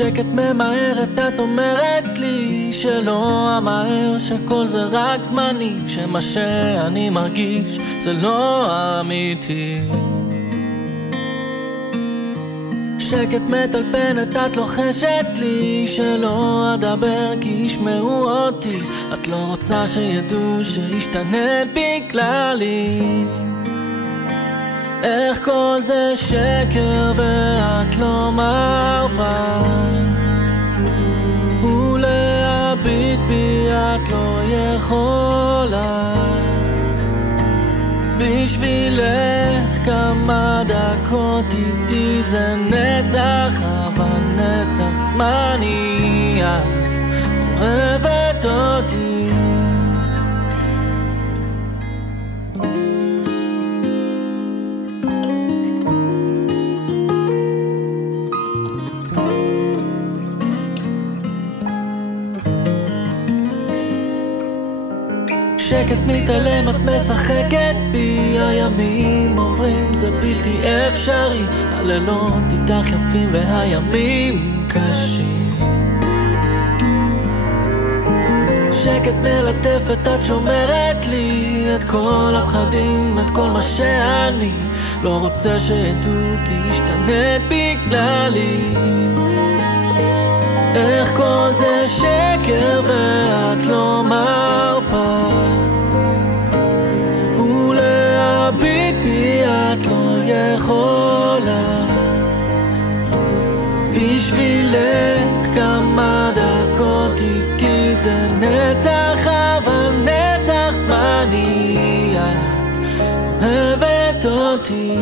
שקט ממהרת, את אומרת לי שלא אמהר, שכל זה רק זמני, שמה שאני מרגיש זה לא אמיתי. שקט מטלפנת, את לוחשת לי שלא אדבר כי ישמעו אותי, את לא רוצה שידעו שהשתנית בגללי. איך כל זה שקר ואת לא מרפה, ולהביט בי את לא יכולה. בשבילך כמה דקות איתי זה נצח, אבל נצח זמני, את אוהבת אותי. שקט מתעלם, את משחקת בי, הימים עוברים זה בלתי אפשרי, הלילות איתך יפים והימים קשים. שקט מלטפת, את שומרת לי את כל הפחדים, את כל מה שאני לא רוצה שידעו כי השתנית בגללי. איך כל זה שקר ואת לא מרפה, ולהביט בי את לא יכולה. בשבילך כמה דקות איתי זה נצח, אבל נצח זמני, את אוהבת אותי.